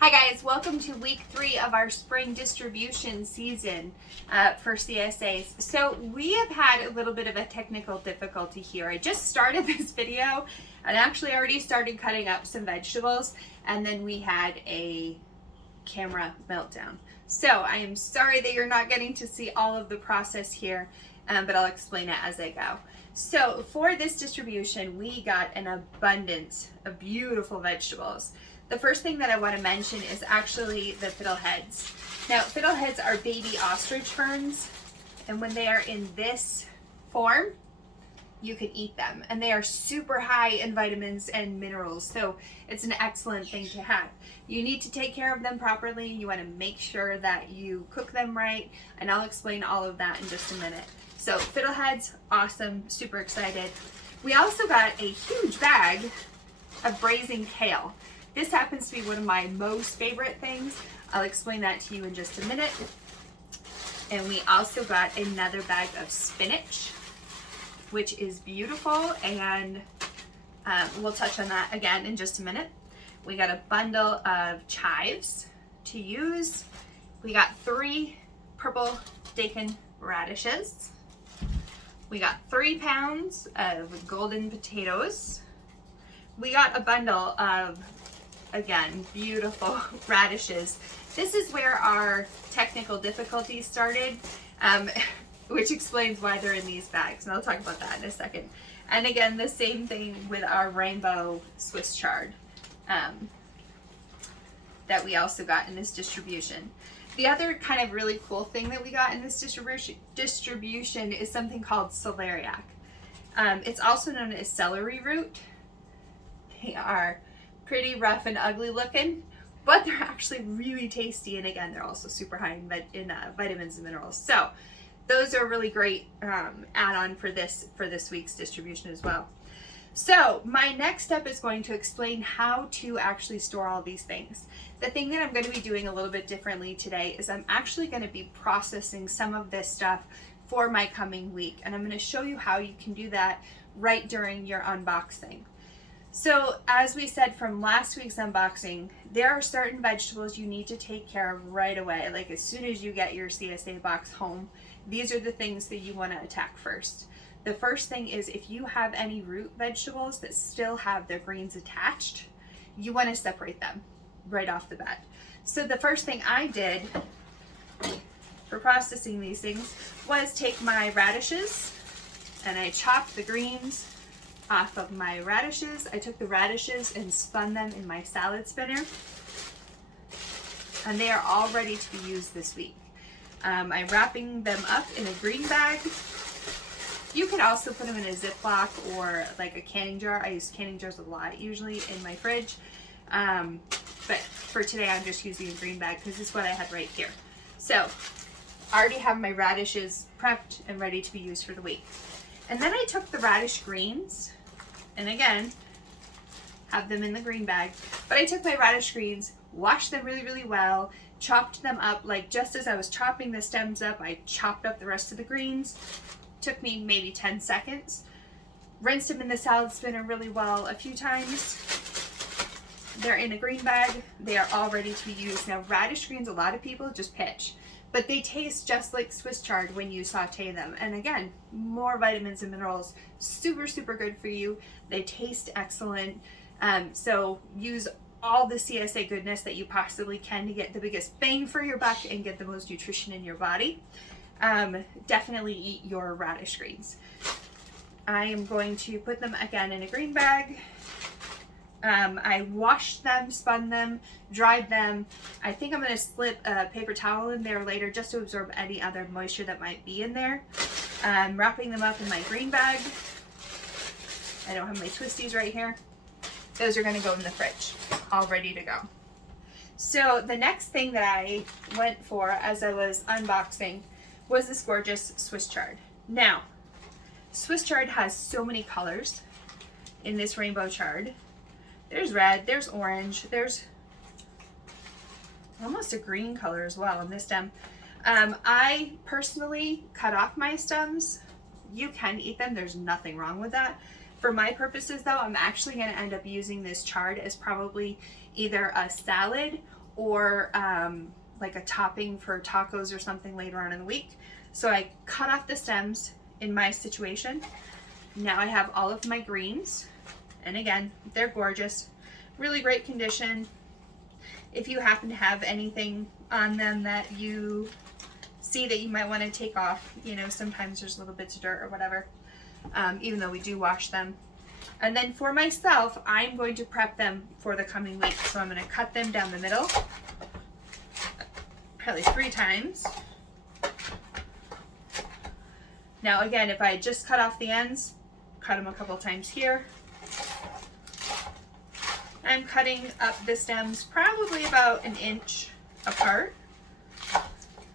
Hi guys, welcome to week 3 of our spring distribution season for CSAs. So we have had a little bit of a technical difficulty here. I just started this video and actually already started cutting up some vegetables, and then we had a camera meltdown. So I am sorry that you're not getting to see all of the process here, but I'll explain it as I go. So for this distribution, we got an abundance of beautiful vegetables. The first thing that I want to mention is actually the fiddleheads. Now, fiddleheads are baby ostrich ferns, and when they are in this form, you can eat them. And they are super high in vitamins and minerals, so it's an excellent thing to have. You need to take care of them properly. You want to make sure that you cook them right, and I'll explain all of that in just a minute. So fiddleheads, awesome, super excited. We also got a huge bag of braising kale. This happens to be one of my most favorite things. I'll explain that to you in just a minute. And we also got another bag of spinach, which is beautiful, and we'll touch on that again in just a minute. We got a bundle of chives to use. We got 3 purple daikon radishes. We got 3 pounds of golden potatoes. We got a bundle of, again, beautiful radishes. This is where our technical difficulties started, which explains why they're in these bags, and I'll talk about that in a second. And again, the same thing with our rainbow Swiss chard that we also got in this distribution. The other kind of really cool thing that we got in this distribution is something called celeriac. It's also known as celery root. They are pretty rough and ugly looking, but they're actually really tasty, and again, they're also super high in vitamins and minerals. So those are really great add-on for this week's distribution as well. So my next step is going to explain how to actually store all these things. The thing that I'm going to be doing a little bit differently today is I'm actually going to be processing some of this stuff for my coming week, and I'm going to show you how you can do that right during your unboxing. So as we said from last week's unboxing, there are certain vegetables you need to take care of right away. Like as soon as you get your CSA box home, these are the things that you want to attack first. The first thing is, if you have any root vegetables that still have their greens attached, you want to separate them right off the bat. So the first thing I did for processing these things was take my radishes and I chopped the greens off of my radishes. I took the radishes and spun them in my salad spinner, and they are all ready to be used this week. I'm wrapping them up in a green bag. You could also put them in a Ziploc or like a canning jar. I use canning jars a lot usually in my fridge, but for today I'm just using a green bag because it's what I had right here. So I already have my radishes prepped and ready to be used for the week. And then I took the radish greens, and again, have them in the green bag, but I took my radish greens, washed them really, really well, chopped them up, like just as I was chopping the stems up, I chopped up the rest of the greens. Took me maybe 10 seconds. Rinsed them in the salad spinner really well a few times. They're in a green bag. They are all ready to be used. Now, radish greens, a lot of people just pitch, but they taste just like Swiss chard when you saute them. And again, more vitamins and minerals, super, super good for you. They taste excellent. So use all the CSA goodness that you possibly can to get the biggest bang for your buck and get the most nutrition in your body. Definitely eat your radish greens. I am going to put them again in a green bag. I washed them, spun them, dried them. I think I'm going to slip a paper towel in there later just to absorb any other moisture that might be in there. Wrapping them up in my green bag. I don't have my twisties right here. Those are going to go in the fridge, all ready to go. So the next thing that I went for as I was unboxing was this gorgeous Swiss chard. Now, Swiss chard has so many colors in this rainbow chard. There's red, there's orange, there's almost a green color as well in this stem. I personally cut off my stems. You can eat them, there's nothing wrong with that. For my purposes though, I'm actually going to end up using this chard as probably either a salad or like a topping for tacos or something later on in the week. So I cut off the stems in my situation. Now I have all of my greens, and again, they're gorgeous, really great condition. If you happen to have anything on them that you see that you might want to take off, you know, sometimes there's little bits of dirt or whatever, even though we do wash them. And then for myself, I'm going to prep them for the coming week. So I'm going to cut them down the middle, probably 3 times. Now again, if I had just cut off the ends, cut them a couple times here. I'm cutting up the stems probably about 1 inch apart.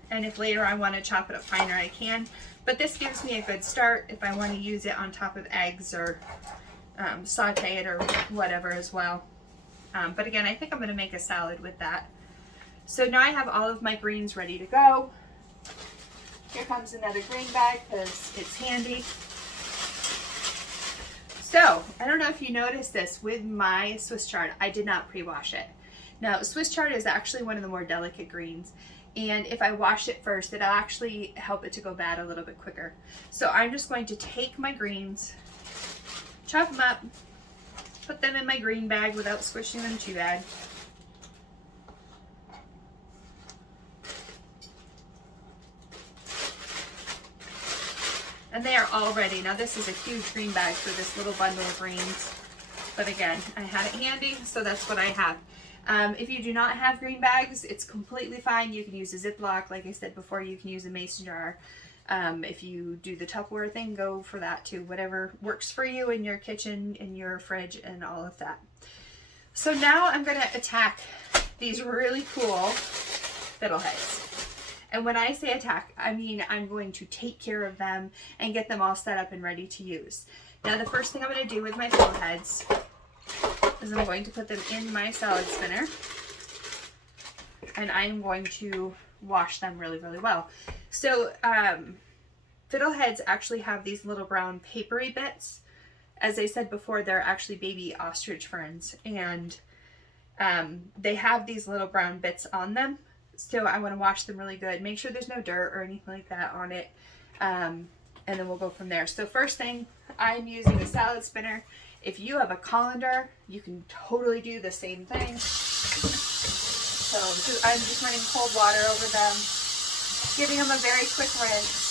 And if later I want to chop it up finer, I can. But this gives me a good start if I want to use it on top of eggs or saute it or whatever as well. But again, I think I'm going to make a salad with that. So now I have all of my greens ready to go. Here comes another green bag because it's handy. So, I don't know if you noticed this with my Swiss chard, I did not pre-wash it. Now, Swiss chard is actually one of the more delicate greens, and if I wash it first, it'll actually help it to go bad a little bit quicker. So I'm just going to take my greens, chop them up, put them in my green bag without squishing them too bad. And they are all ready. Now this is a huge green bag for this little bundle of greens. But again, I had it handy, so that's what I have. If you do not have green bags, it's completely fine. You can use a Ziploc. Like I said before, you can use a mason jar. If you do the Tupperware thing, go for that too. Whatever works for you in your kitchen, in your fridge, and all of that. So now I'm going to attack these really cool fiddleheads. And when I say attack, I mean I'm going to take care of them and get them all set up and ready to use. Now the first thing I'm going to do with my fiddleheads is I'm going to put them in my salad spinner. And I'm going to wash them really, really well. So fiddleheads actually have these little brown papery bits. As I said before, they're actually baby ostrich ferns. And they have these little brown bits on them. So I want to wash them really good. Make sure there's no dirt or anything like that on it. And then we'll go from there. So first thing, I'm using a salad spinner. If you have a colander, you can totally do the same thing. So I'm just running cold water over them, giving them a very quick rinse.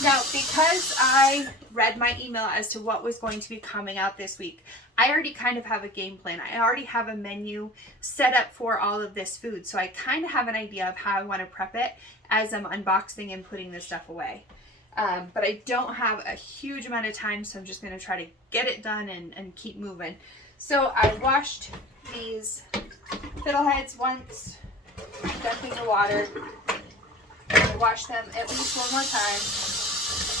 Now, because I read my email as to what was going to be coming out this week, I already kind of have a game plan. I already have a menu set up for all of this food. So I kind of have an idea of how I want to prep it as I'm unboxing and putting this stuff away. But I don't have a huge amount of time, so I'm just going to try to get it done and keep moving. So I washed these fiddleheads once, dumping the water. I wash them at least one more time.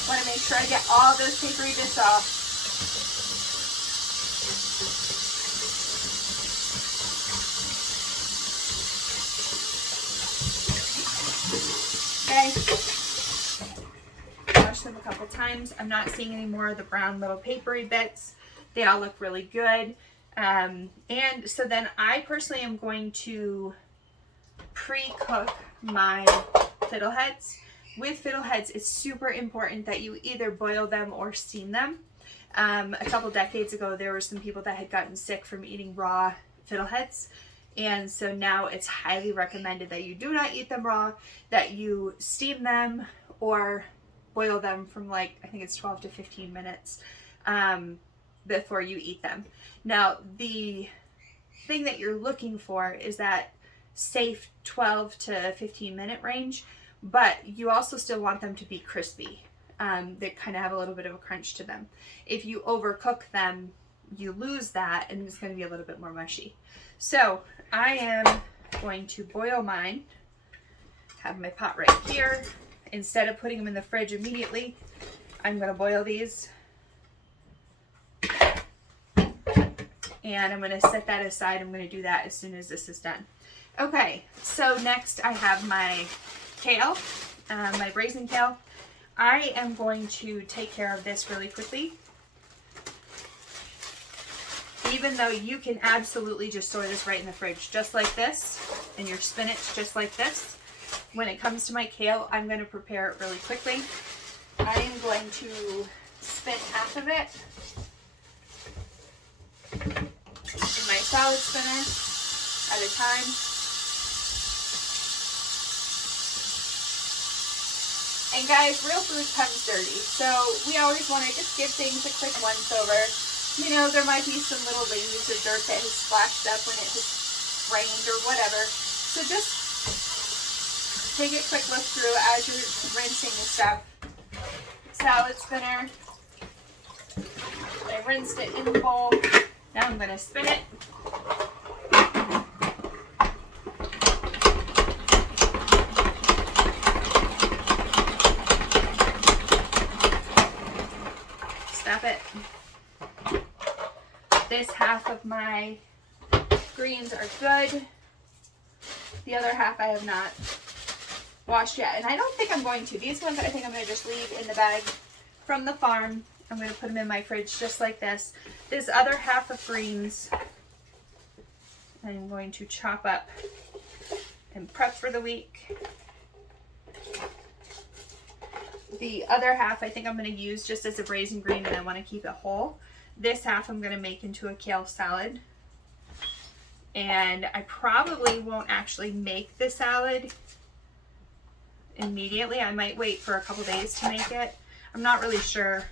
Want to make sure I get all those papery bits off. Okay. Wash them a couple times. I'm not seeing any more of the brown little papery bits. They all look really good. And so then I personally am going to pre-cook my fiddleheads. With fiddleheads, it's super important that you either boil them or steam them. A couple decades ago, there were some people that had gotten sick from eating raw fiddleheads. And so now it's highly recommended that you do not eat them raw, that you steam them or boil them from I think it's 12 to 15 minutes before you eat them. Now, the thing that you're looking for is that safe 12 to 15 minute range. But you also still want them to be crispy. They kind of have a little bit of a crunch to them. If you overcook them, you lose that and it's going to be a little bit more mushy. So I am going to boil mine. Have my pot right here. Instead of putting them in the fridge immediately, I'm going to boil these. And I'm going to set that aside. I'm going to do that as soon as this is done. Okay, so next I have my kale, my braising kale. I am going to take care of this really quickly. even though you can absolutely just store this right in the fridge, just like this, and your spinach just like this. When it comes to my kale, I'm going to prepare it really quickly. I am going to spin half of it in my salad spinner at a time. And guys, real food comes dirty, so we always want to just give things a quick once over. You know, there might be some little leaves or dirt that has splashed up when it has rained or whatever. So just take a quick look through as you're rinsing the stuff. Salad spinner. I rinsed it in the bowl. Now I'm going to spin it. Snap it. This half of my greens are good. The other half I have not washed yet. And I don't think I'm going to. These ones I think I'm going to just leave in the bag from the farm. I'm going to put them in my fridge just like this. This other half of greens I'm going to chop up and prep for the week. The other half I think I'm going to use just as a braising green, and I want to keep it whole. This half I'm going to make into a kale salad. And I probably won't actually make the salad immediately. I might wait for a couple days to make it. I'm not really sure,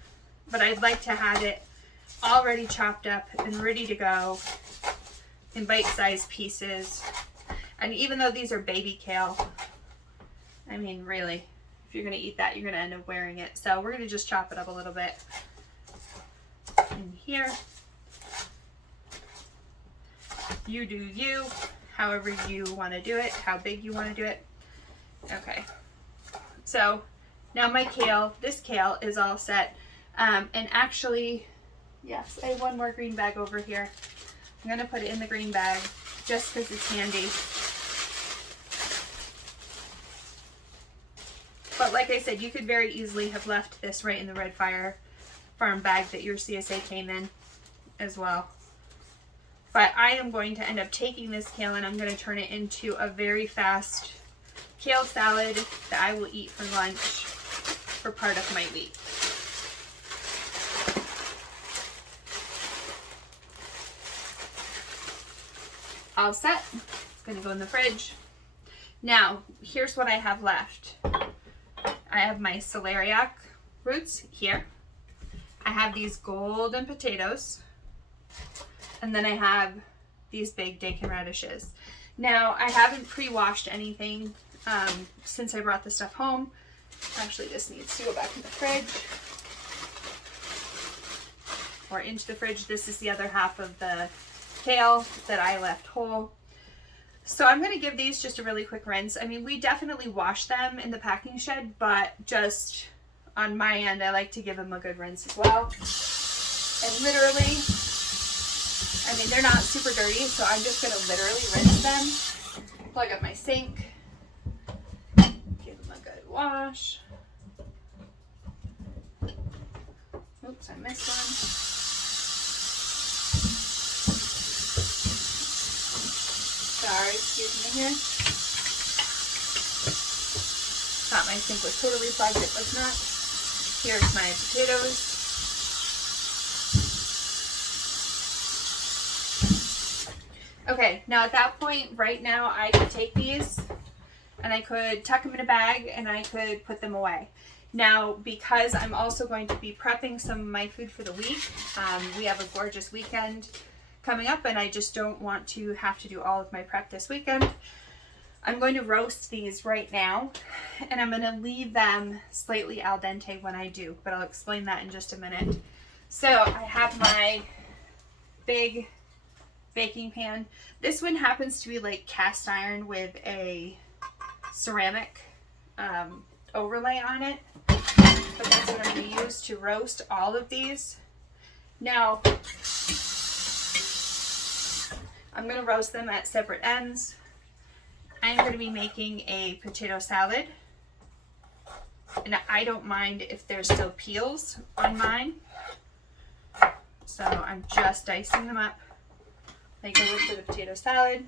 but I'd like to have it already chopped up and ready to go in bite-sized pieces. And even though these are baby kale, I mean, really, if you're going to eat that, you're going to end up wearing it. So we're going to just chop it up a little bit in here. You do you, however you want to do it, how big you want to do it. Okay, so now my kale, this kale is all set. And actually, yes, I have one more green bag over here. I'm going to put it in the green bag just because it's handy. But like I said, you could very easily have left this right in the Red Fire Farm bag that your CSA came in as well. But I am going to end up taking this kale and I'm going to turn it into a very fast kale salad that I will eat for lunch for part of my week. All set. It's going to go in the fridge. Now, here's what I have left. I have my Celeriac Roots here. I have these golden potatoes. And then I have these big daikon radishes. Now, I haven't pre-washed anything since I brought the stuff home. Actually, this needs to go back in the fridge. Or into the fridge. This is the other half of the kale that I left whole. So I'm going to give these just a really quick rinse. I mean, we definitely wash them in the packing shed, but just on my end, I like to give them a good rinse as well. And literally, I mean, they're not super dirty, so I'm just going to literally rinse them. Plug up my sink. Give them a good wash. Oops, I missed one. Sorry, excuse me here. Thought my sink was totally plugged. It was not. Here's my potatoes. Okay, now at that point, right now, I could take these and I could tuck them in a bag and I could put them away. Now, because I'm also going to be prepping some of my food for the week, we have a gorgeous weekend coming up and I just don't want to have to do all of my prep this weekend. I'm going to roast these right now and I'm going to leave them slightly al dente when I do, but I'll explain that in just a minute. So I have my big baking pan. This one happens to be like cast iron with a ceramic overlay on it, but that's what I'm going to use to roast all of these. Now, I'm going to roast them at separate ends. I'm going to be making a potato salad, and I don't mind if there's still peels on mine. So I'm just dicing them up like I would for the potato salad.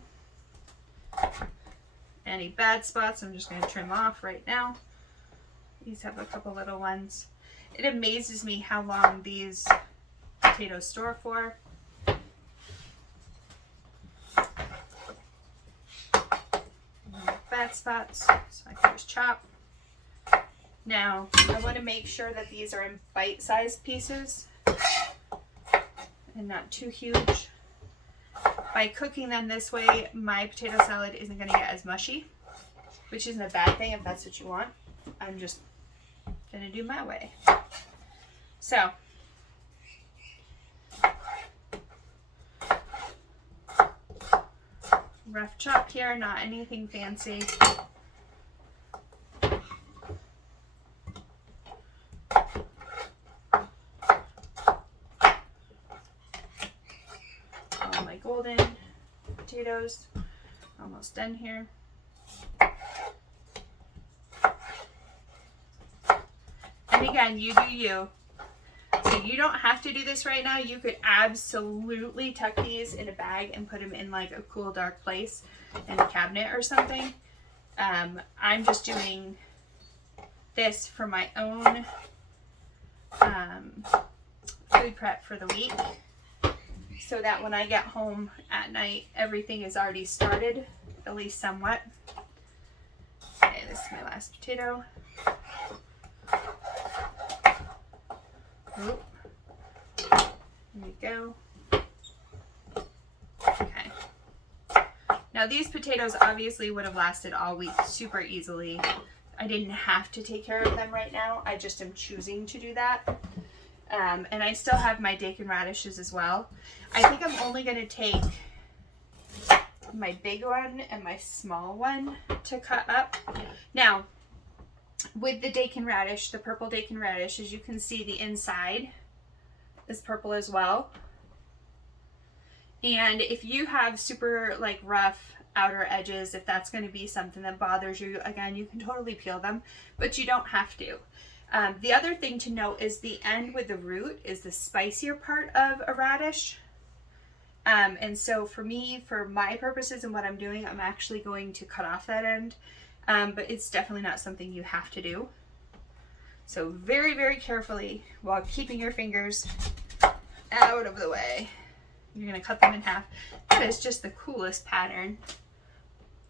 Any bad spots, I'm just going to trim off right now. These have a couple little ones. It amazes me how long these potatoes store for. Bad spots, so I can just chop. Now, I want to make sure that these are in bite-sized pieces and not too huge. By cooking them this way, my potato salad isn't going to get as mushy, which isn't a bad thing if that's what you want. I'm just going to do my way. So, rough chop here, not anything fancy. All my golden potatoes, almost done here. And again, you do you. So you don't have to do this right now. You could absolutely tuck these in a bag and put them in like a cool dark place in a cabinet or something. I'm just doing this for my own food prep for the week, so that when I get home at night, everything is already started, at least somewhat. Okay, this is my last potato. Oh, there we go. Okay. Now these potatoes obviously would have lasted all week super easily. I didn't have to take care of them right now. I just am choosing to do that. And I still have my dakin radishes as well. I think I'm only going to take my big one and my small one to cut up. Now, with the dakin radish, the purple dakin radish, as you can see, the inside is purple as well. And if you have super like rough outer edges, if that's going to be something that bothers you, again, you can totally peel them, but you don't have to. The other thing to note is the end with the root is the spicier part of a radish. And so for me, for my purposes and what I'm doing, I'm actually going to cut off that end. But it's definitely not something you have to do. So very, very carefully, while keeping your fingers out of the way, you're going to cut them in half. That is just the coolest pattern.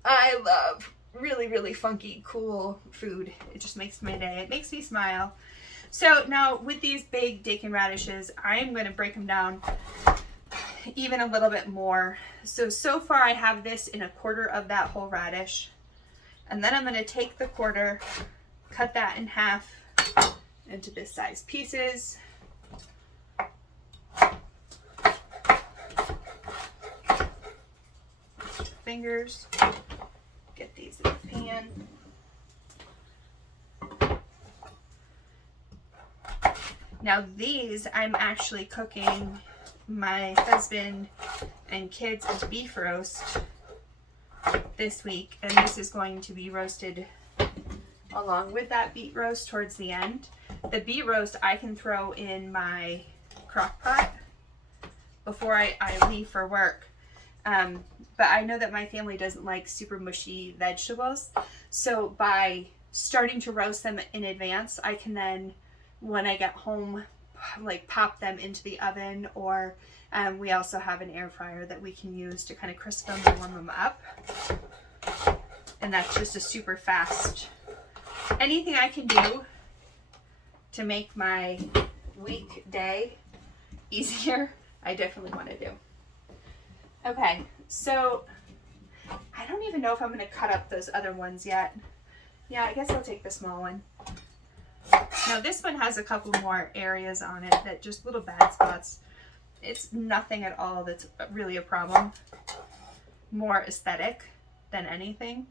I love really, really funky, cool food. It just makes my day. It makes me smile. So now with these big dakin radishes, I'm going to break them down even a little bit more. So far I have this in a quarter of that whole radish. And then I'm going to take the quarter, cut that in half into this size pieces. Fingers, get these in the pan. Now these, I'm actually cooking my husband and kids as beef roast this week, and this is going to be roasted along with that beet roast towards the end. The beet roast I can throw in my crock pot before I leave for work. But I know that my family doesn't like super mushy vegetables, so by starting to roast them in advance, I can then, when I get home, like pop them into the oven, or we also have an air fryer that we can use to kind of crisp them and warm them up. And that's just a super fast, anything I can do to make my weekday easier, I definitely want to do. Okay, so I don't even know if I'm going to cut up those other ones yet. Yeah, I guess I'll take the small one. Now this one has a couple more areas on it that just little bad spots. It's nothing at all that's really a problem. More aesthetic than anything.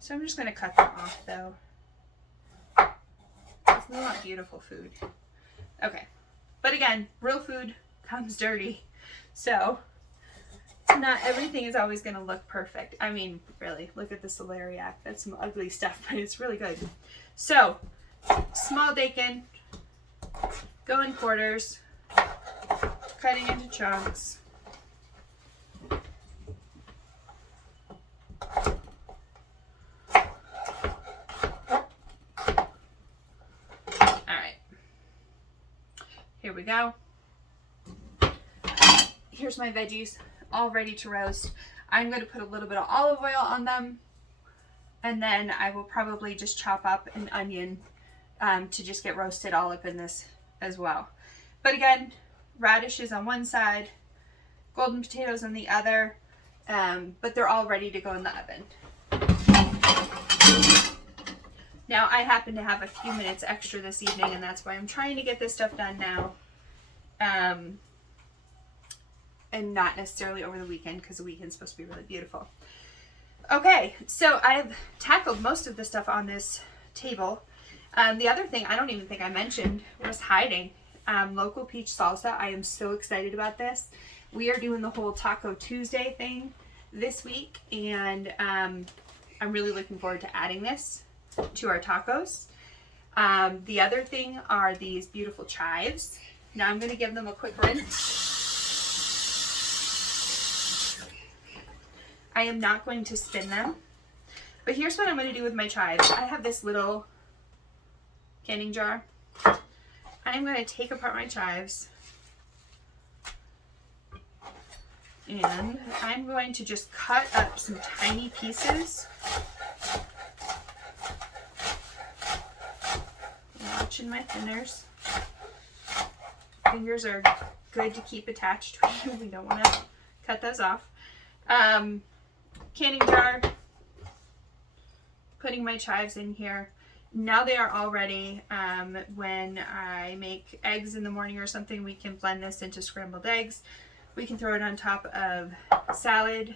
So I'm just going to cut them off though. We want beautiful food. Okay. But again, real food comes dirty. So not everything is always going to look perfect. I mean, really, look at the celeriac. That's some ugly stuff, but it's really good. So, small dakin, go in quarters, cut cutting into chunks. Alright. Here we go. Here's my veggies all ready to roast. I'm going to put a little bit of olive oil on them, and then I will probably just chop up an onion to just get roasted all up in this as well. But again, radishes on one side, golden potatoes on the other, but they're all ready to go in the oven. Now I happen to have a few minutes extra this evening, and that's why I'm trying to get this stuff done now. And not necessarily over the weekend, because the weekend's supposed to be really beautiful. Okay, so I've tackled most of the stuff on this table. The other thing I don't even think I mentioned was hiding. Local peach salsa. I am so excited about this. We are doing the whole Taco Tuesday thing this week, and I'm really looking forward to adding this to our tacos. The other thing are these beautiful chives. Now I'm going to give them a quick rinse. I am not going to spin them, but here's what I'm going to do with my chives. I have this little canning jar. I'm going to take apart my chives, and I'm going to just cut up some tiny pieces. Watching my fingers. Fingers are good to keep attached. We don't want to cut those off. Canning jar, putting my chives in here. Now they are all ready. When I make eggs in the morning or something, we can blend this into scrambled eggs. We can throw it on top of salad.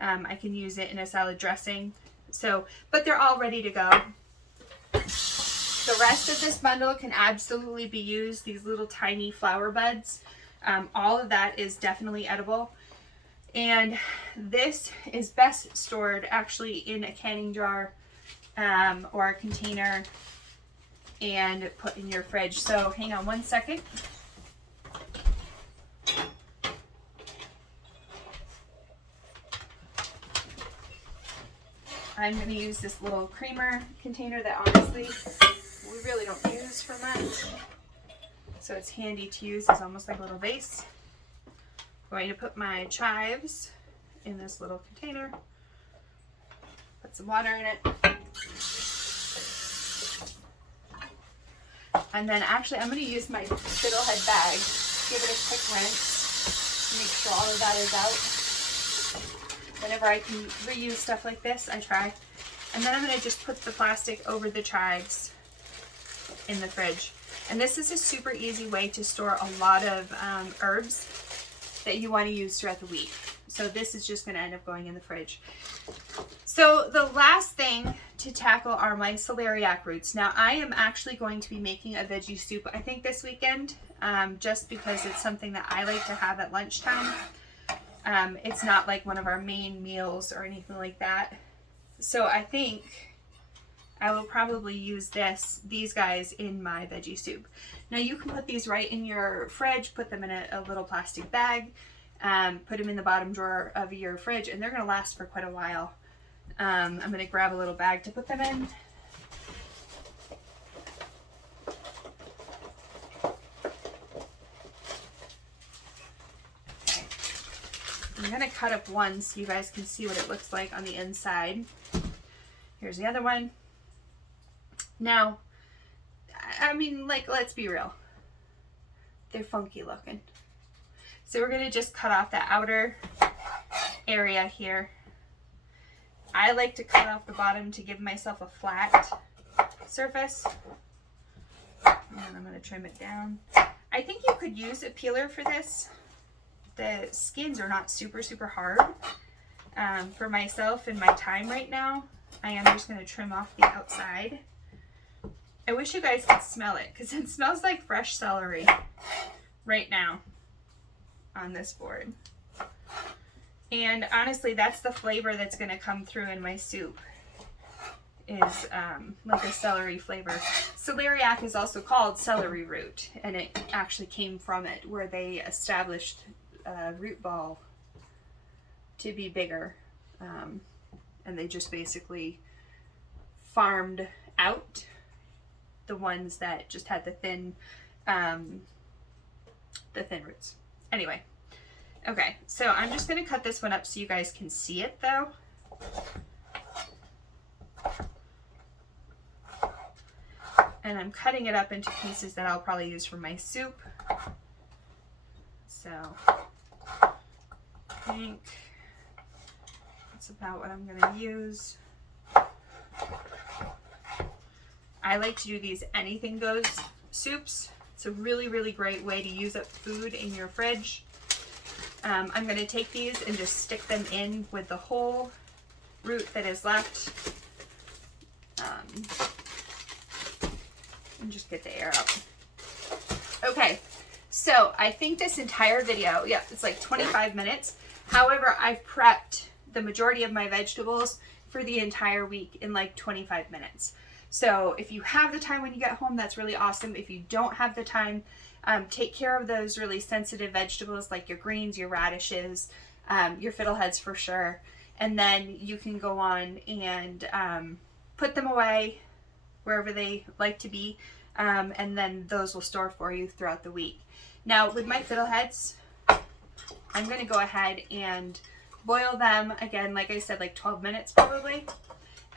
I can use it in a salad dressing. So, but they're all ready to go. The rest of this bundle can absolutely be used. These little tiny flower buds. All of that is definitely edible. And this is best stored actually in a canning jar or a container and put in your fridge. So hang on one second. I'm going to use this little creamer container that honestly we really don't use for much. So it's handy to use. It's almost like a little vase. I'm going to put my chives in this little container. Put some water in it. And then actually I'm going to use my Fiddlehead bag. Give it a quick rinse. Make sure all of that is out. Whenever I can reuse stuff like this, I try. And then I'm going to just put the plastic over the chives in the fridge. And this is a super easy way to store a lot of herbs that you want to use throughout the week. So this is just going to end up going in the fridge. So the last thing to tackle are my celeriac roots. Now I am actually going to be making a veggie soup, I think this weekend, just because it's something that I like to have at lunchtime. It's not like one of our main meals or anything like that. So I think I will probably use these guys in my veggie soup. Now you can put these right in your fridge, put them in a little plastic bag, put them in the bottom drawer of your fridge, and they're going to last for quite a while. I'm going to grab a little bag to put them in. I'm going to cut up one so you guys can see what it looks like on the inside. Here's the other one. Now, I mean, like, let's be real. They're funky looking. So we're going to just cut off the outer area here. I like to cut off the bottom to give myself a flat surface. And then I'm going to trim it down. I think you could use a peeler for this. The skins are not super, super hard. For myself and my time right now, I am just going to trim off the outside. I wish you guys could smell it because it smells like fresh celery right now on this board. And honestly, that's the flavor that's going to come through in my soup, is like a celery flavor. celeriac is also called celery root, and it actually came from it, where they established root ball to be bigger, and they just basically farmed out the ones that just had the thin roots. Anyway, okay, so I'm just going to cut this one up so you guys can see it though. And I'm cutting it up into pieces that I'll probably use for my soup. So I think that's about what I'm going to use. I like to do these anything goes soups. It's a really, really great way to use up food in your fridge. I'm going to take these and just stick them in with the whole root that is left. And just get the air out. Okay, so I think this entire video, yeah, it's like 25 minutes. However, I've prepped the majority of my vegetables for the entire week in like 25 minutes. So if you have the time when you get home, that's really awesome. If you don't have the time, take care of those really sensitive vegetables like your greens, your radishes, your fiddleheads for sure. And then you can go on and put them away wherever they like to be, and then those will store for you throughout the week. Now with my fiddleheads, I'm going to go ahead and boil them again, like I said, like 12 minutes probably.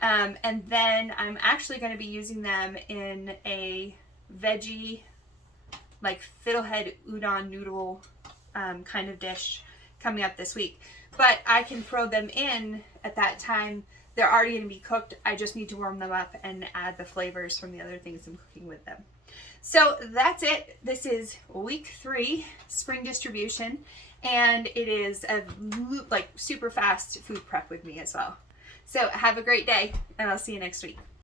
And then I'm actually going to be using them in a veggie, like fiddlehead udon noodle kind of dish coming up this week. But I can throw them in at that time. They're already going to be cooked. I just need to warm them up and add the flavors from the other things I'm cooking with them. So that's it. This is week 3 spring distribution, and it is a like super fast food prep with me as well. So have a great day, and I'll see you next week.